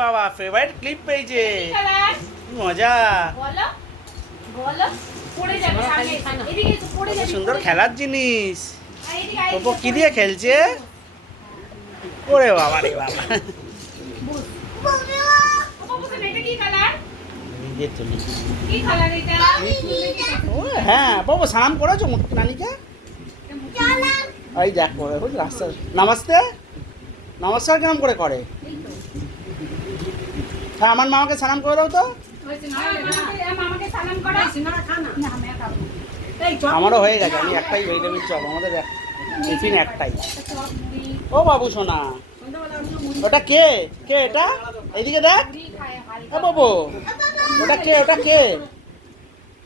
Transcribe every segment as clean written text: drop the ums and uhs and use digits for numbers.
বাবা favourite clip পেয়েছে, কি কালার মজা। বলো বলো পড়ে যাবে সামনে এদিকে এসো, পড়ে কত যাবে সুন্দর খেলার জিনিস। আর এদিকে আয়, পপো কি দিয়ে খেলছে? ওরে বাবা রে বাবা, বস পপো বসে এটা কি কালার? নিজে তুলি। কি কালার এটা? ও হ্যাঁ, বাবু স্নান করেছো নানিকে? এই দেখ করে বুঝলি রাস্তা। নমস্তে, নমস্কার কেমন করে করে? হ্যাঁ আমার মামাকে স্নান করে দাও তো। মামাকে সালাম করো না আমি খাবো আমারও হয়ে গেছে, আমি একটাই ভেজিটেবিল চপ, আমাদের টিফিন একটাই। ও বাবু সোনা, ওটা কে কে এটা? এইদিকে দেখ। মুড়ি খায় ও বাবু, ওটা কে ওটা কে?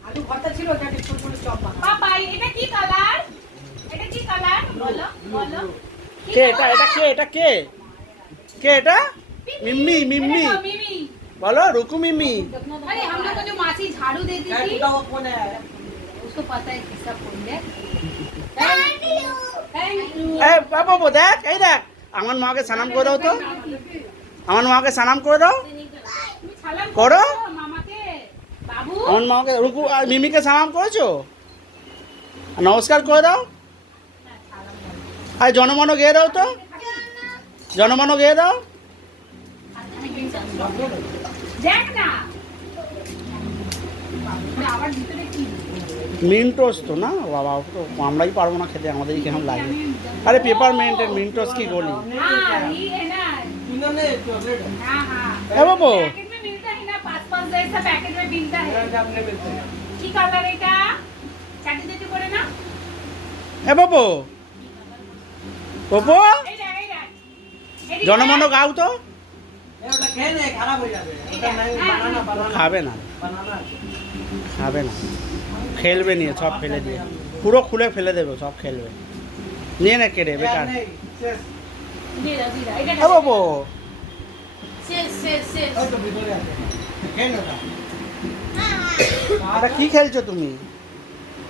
আলু ভর্তা ছিল ওটাকে ছোট ছোট চপ বানানো। পাপা এটা কি কালার? এটা কি কালার বলো বলো কে এটা? এটা কে এটা কে? কে এটা? मिम्मी मिम्मी এটা তো মিমি बोलो रुकू मिम्मी। अरे हम लोग को जो मासी झाड़ू देती क्या थी टूटा हुआ कौन है? उसको पता है किसका फोन है थैंक यू এ বাবু দেখ, এই দেখ আমার মাকে সালাম করে দাও তো, আমার মাকে সালাম করে দাও। করো। মামাকে বাবু আমার মাকে রুকু আর মিমিকে সালাম করেছো? আর নমস্কার করে দাও। আর জনমন গেয়ে দাও তো, জনমন গেয়ে দাও। দেখ না আবার ভিতরে কি মিন্টোস তো না বাবা, তো আমরাই পারবো না খেতে, আমাদেরই কেমন লাগে। আরে পেপার মিন্টের মিন্টোস কি বলি। हाँ ये है ना इन्होंने चॉकलेट है। हाँ हाँ এ বাবু पैकेट में मिलता है ना 5-5 जैसा पैकेट में मिलता है आपने मिलते हैं। কি কালার এটা চাটি চাটি করে না এ বাবু বাবু এই দেখ এই দেখ এদিকে জনমন দেখ। গাও তো। ये वाला कहने खराब हो जाते हैं। ওটা नहीं बनाना बनाना খাবে না बनाना। খাবে না, খেলবে নিয়ে সব ফেলে দিয়ে, পুরো খুলে ফেলে দেবে, সব খেলবে নিয়ে না কেড়ে বেকার। नहीं शेष দিয়ে দাও দিয়ে দাও এটা এ বাবু শেষ শেষ শেষ और तो भिगो जाते हैं। कहने का। এটা কি খেলছো তুমি?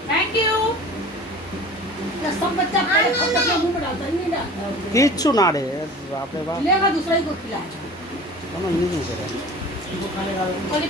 थैंक यू सब बच्चा अपने मुंह में डालता नहीं डालता। কিচ্ছু না রে বাপরে বাপ, लेगा दूसरा ही को खिलाए। কোনো জিনিস নেই। वो खाने का বলি